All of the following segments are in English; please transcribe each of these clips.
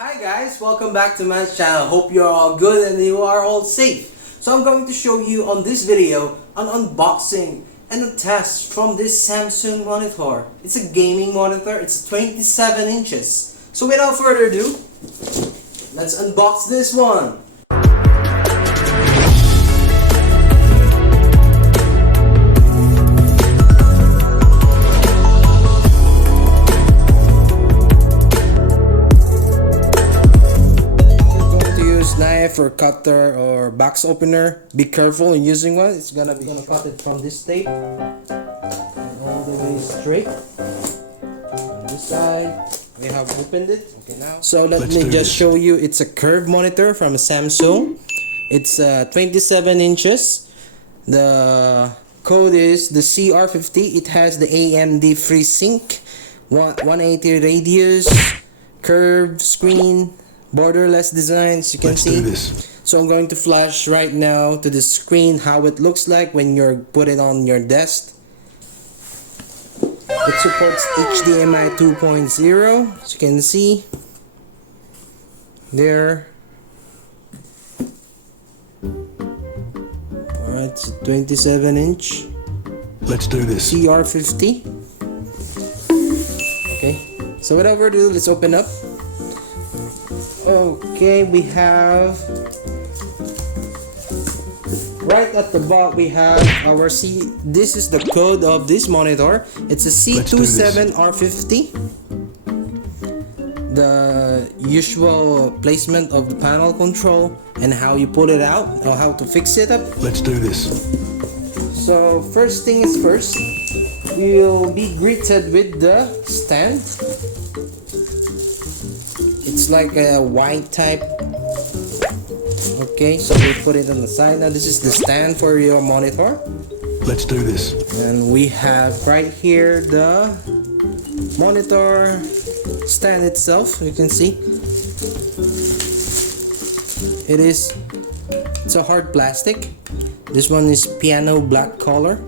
Hi guys, welcome back to my channel. Hope you're all good and you are all safe. So I'm going to show you on this video an unboxing and a test from this Samsung monitor. It's a gaming monitor. It's 27 inches. So without further ado, let's unbox this one. Knife or cutter or box opener, be careful in using one. It's gonna cut it from this tape and all the way straight. On this side we have opened it. Okay, now so let me just show you. It's a curved monitor from Samsung. It's 27 inches. The code is the CR50. It has the AMD FreeSync 180 radius, curved screen, borderless designs. You can see. So I'm going to flash right now to the screen how it looks like when you're put it on your desk. It supports HDMI 2.0, as you can see there. Alright, it's a 27 inch. Let's do this. CR50. Okay, so without further ado, let's open up. Okay, we have right at the bottom we have our this is the code of this monitor. It's a C27R50. The usual placement of the panel control and how you put it out or how to fix it up. Let's do this. So first thing is first, we'll be greeted with the stand. It's like a white type. Okay, so we put it on the side. Now this is the stand for your monitor. Let's do this. And we have right here the monitor stand itself. You can see it's a hard plastic. This one is piano black color.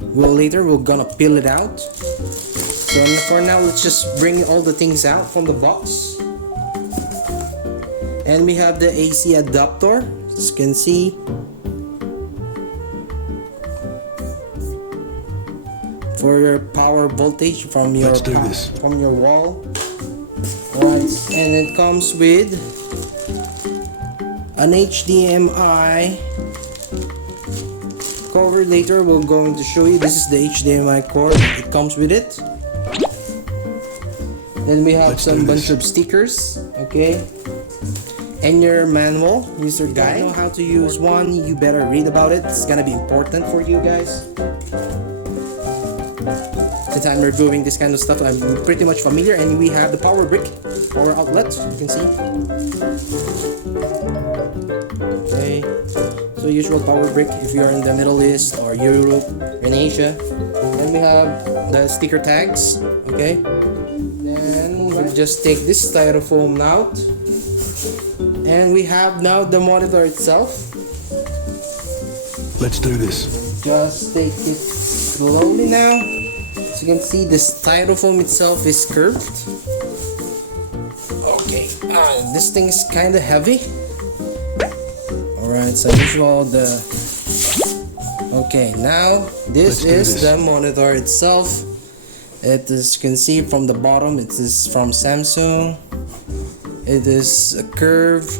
We're gonna peel it out. So for now, let's just bring all the things out from the box. And we have the AC adapter, as you can see. For your power voltage from your wall. Right. And it comes with an HDMI cover. Later we're going to show you. This is the HDMI cord. It comes with it. Then we have some bunch of stickers. Okay. And your manual, user guide. If you don't know how to use one, you better read about it. It's gonna be important for you guys. Since I'm reviewing this kind of stuff, I'm pretty much familiar. And we have the power brick, power outlet, you can see. Okay, so usual power brick if you're in the Middle East or Europe, in Asia. Then we have the sticker tags. Okay, then we'll just take this styrofoam out. And we have now the monitor itself. Let's do this. Just take it slowly now. As you can see, the styrofoam itself is curved. Okay, this thing is kind of heavy. Alright, so usual okay, now this is the monitor itself. It is, you can see from the bottom, it is from Samsung. It is a curve,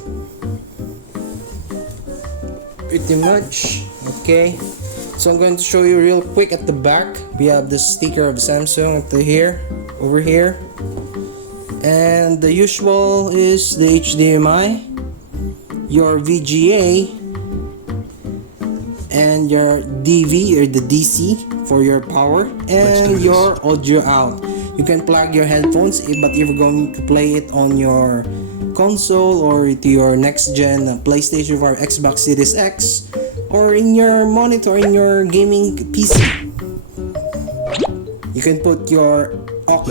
pretty much. Okay, so I'm going to show you real quick at the back. We have the sticker of Samsung over here, and the usual is the HDMI, your VGA, and your DV or the DC for your power, and your audio out. You can plug your headphones, but if you're going to play it on your console or to your next gen PlayStation or Xbox Series X, or in your monitor in your gaming PC, you can put your aux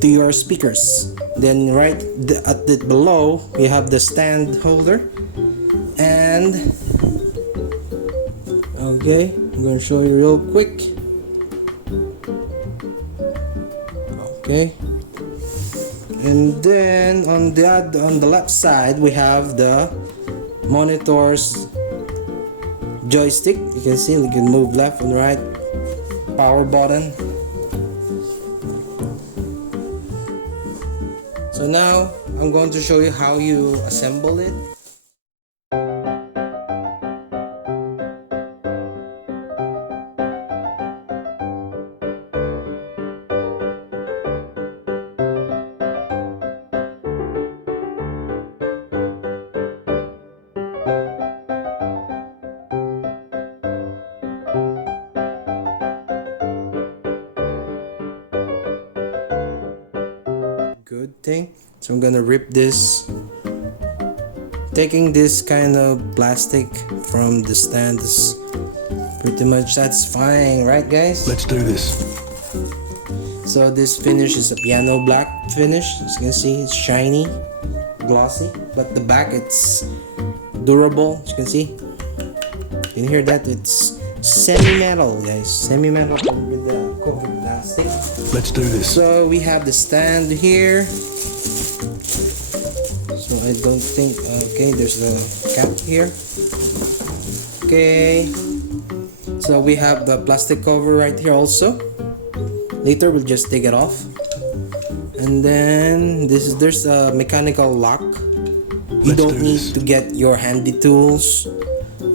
to your speakers. Then at the below we have the stand holder, and okay, I'm going to show you real quick. Okay, And then on the left side we have the monitor's joystick. You can see you can move left and right, power button. So now I'm going to show you how you assemble it. Good thing. So I'm gonna rip this, taking this kind of plastic from the stand is pretty much satisfying, right guys? Let's do this. So this finish is a piano black finish. As you can see, it's shiny, glossy, but the back it's durable. As you can see, you can hear that it's semi-metal, guys. Semi-metal with the covered plastic. Let's do this. So we have the stand here. So I don't think, okay, there's the cap here. Okay, so we have the plastic cover right here also. Later we'll just take it off. And then there's a mechanical lock. You don't need to get your handy tools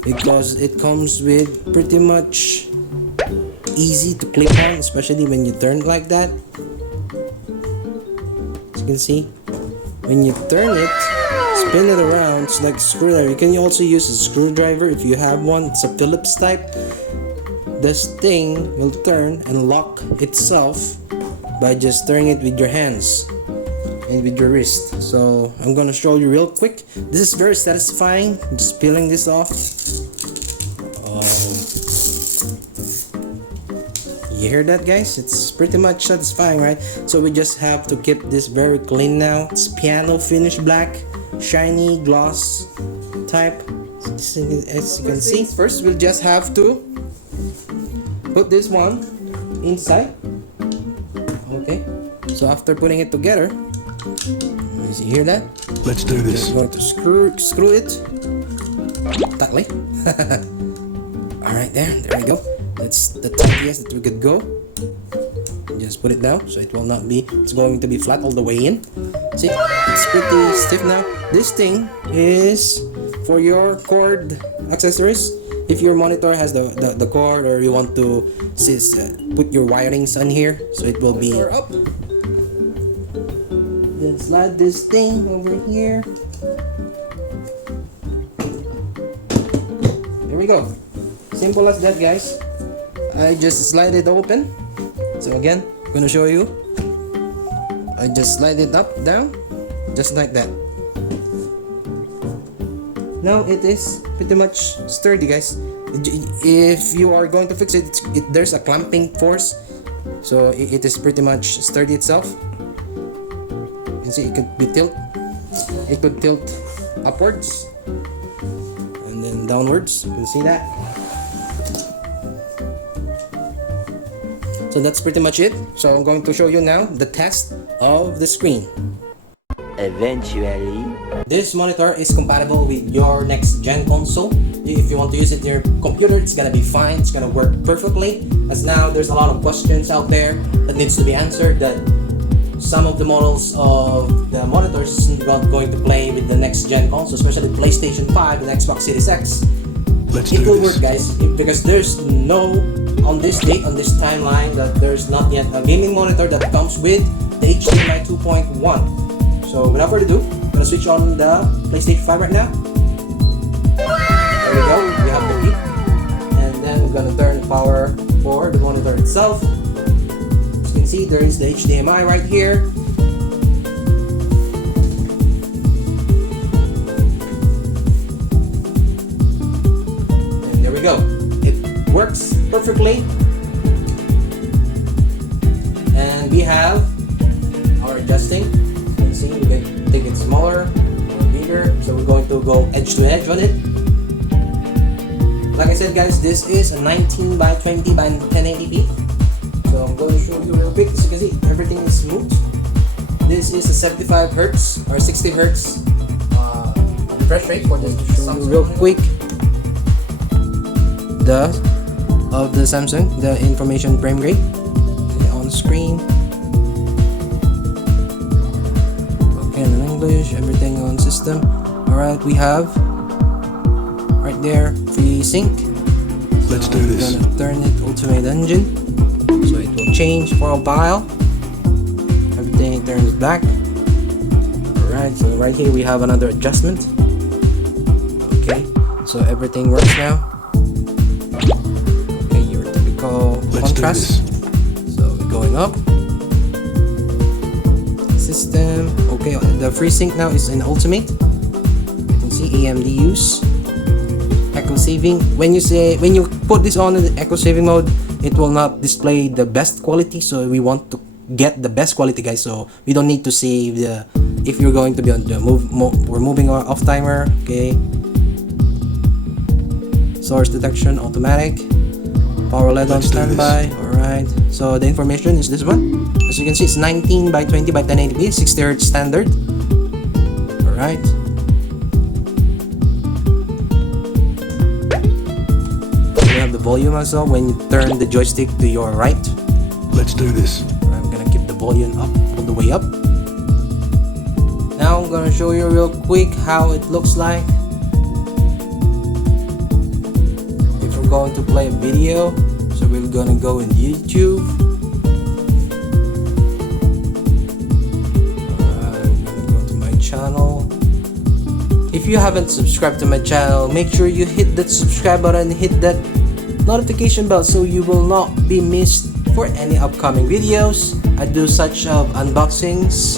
because it comes with pretty much easy to clip on, especially when you turn like that. As you can see, when you turn it, spin it around, it's like a screwdriver. You can also use a screwdriver if you have one. It's a Phillips type. This thing will turn and lock itself by just turning it with your hands and with your wrist. So I'm gonna show you real quick. This is very satisfying, just peeling this off. You hear that, guys? It's pretty much satisfying, right? So we just have to keep this very clean now. It's piano finish black, shiny gloss type. As you can see, first we'll just have to put this one inside. Okay, so after putting it together, you hear that? Let's do this. We're going to screw it tightly. All right, there we go. That's the tightest that we could go. Just put it down so it will not be, it's going to be flat all the way in. See, it's pretty stiff now. This thing is for your cord accessories. If your monitor has the cord, or you want to put your wirings on here, so it will be up. Then slide this thing over here. There we go. Simple as that, guys. I just slide it open. So again, I'm gonna show you. I just slide it up, down, just like that. Now it is pretty much sturdy, guys. If you are going to fix it, there's a clamping force, so it is pretty much sturdy itself. You can see it could be it could tilt upwards and then downwards. You can see that. So that's pretty much it. So I'm going to show you now the test of the screen. Eventually, this monitor is compatible with your next gen console. If you want to use it in your computer, it's gonna be fine. It's gonna work perfectly. As now there's a lot of questions out there that needs to be answered, that some of the models of the monitors is not going to play with the next gen console, especially PlayStation 5 and Xbox Series X. It will work, guys, because there's no, on this date, on this timeline, that there's not yet a gaming monitor that comes with the HDMI 2.1. So without further ado, I'm gonna switch on the PlayStation 5 right now. There we go, we have the heat. And then we're gonna turn the power for the monitor itself. As you can see, there is the HDMI right here. And there we go. It works perfectly. And we have our adjusting. See, we can take it smaller or bigger, so we're going to go edge to edge on it. Like I said, guys, this is a 19 by 20 by 1080p. So I'm going to show you real quick. As you can see, everything is smooth. This is a 75 hertz or 60 hertz refresh rate for this Samsung. Real quick, the Samsung, the information frame rate on screen. Okay, in English, everything on system. Alright, we have right there FreeSync. Let's do this. I'm gonna turn it Ultimate Engine, so it will change for a while. Everything turns black. Alright, so right here we have another adjustment. Okay, so everything works now. Okay, your typical contrast. So going up. System. Okay, the FreeSync now is in Ultimate. You can see AMD use. Echo saving. When you put this on in the echo saving mode, it will not display the best quality. So we want to get the best quality, guys. So we don't need to save the. If you're going to be on the we're moving off timer. Okay. Source detection automatic. Power LED on standby. Alright. So the information is this one. As you can see, it's 19 by 20 by 1080p, 60 Hz standard. Alright. You have the volume as well when you turn the joystick to your right. Let's do this. I'm gonna keep the volume up, all the way up. Now I'm gonna show you real quick how it looks like. If we're going to play a video, so we're gonna go in YouTube. I'm gonna go to my channel. If you haven't subscribed to my channel, make sure you hit that subscribe button and hit that notification bell so you will not be missed for any upcoming videos. I do such unboxings,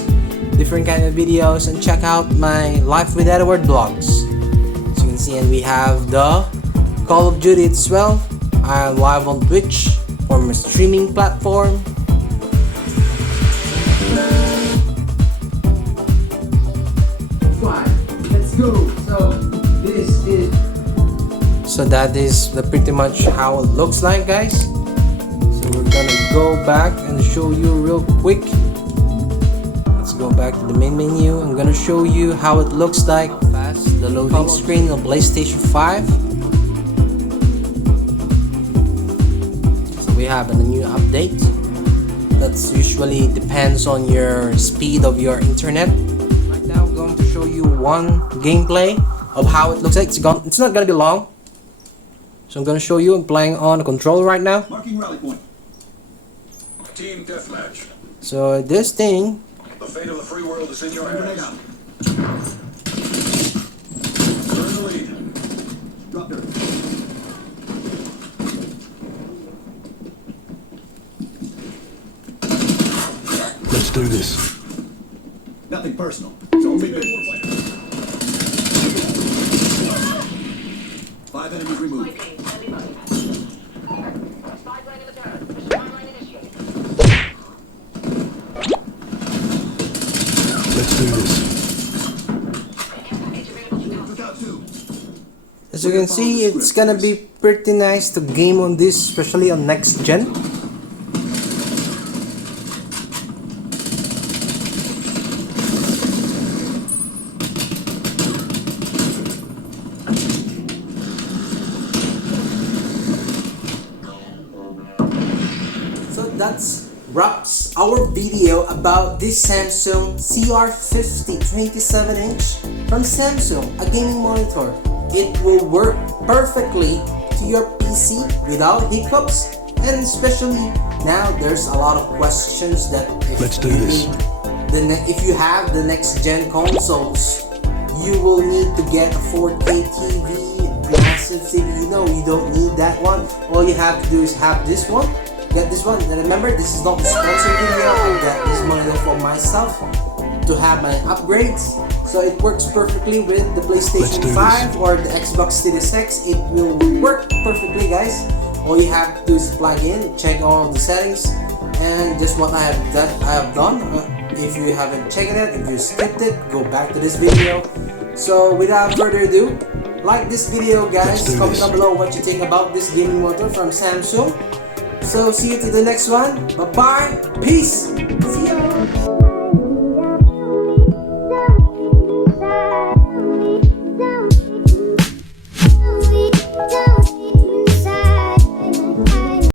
different kind of videos, and check out my Life with Edward vlogs. As you can see, and we have the Call of Duty as well. I am live on Twitch for my streaming platform. Let's go. So that is pretty much how it looks like, guys. So we're gonna go back and show you real quick. Let's go back to the main menu. I'm gonna show you how it looks like fast the loading screen on PlayStation 5. So we have a new update. That's usually depends on your speed of your internet. Right now I'm going to show you one gameplay of how it looks like. It's not gonna be long. So I'm gonna show you. I'm playing on a controller right now. Marking rally point. Team deathmatch. So this thing, The fate of the free world is in your hands. You're in the lead. Drop there. Let's do this. Nothing personal. It's only business. 5 enemies removed. Let's do this. Look out too. as you can see, it's gonna be pretty nice to game on this, especially on next gen. So that's wraps our video about this Samsung CR50 27-inch from Samsung, a gaming monitor. It will work perfectly to your PC without hiccups, and especially now there's a lot of questions that Let's do this. If you have the next gen consoles, you will need to get a 4K TV, massive TV. No, you don't need that one. All you have to do is have this one. Get this one. And remember, this is not a sponsor video. I got this monitor for myself to have my upgrades. So it works perfectly with the PlayStation 5 or the Xbox Series X. It will work perfectly, guys. All you have to do is plug in, check all the settings, and just what I have done. If you haven't checked it, if you skipped it, go back to this video. So without further ado, like this video, guys. Comment down below what you think about this gaming monitor from Samsung. So see you to the next one. Bye bye. Peace.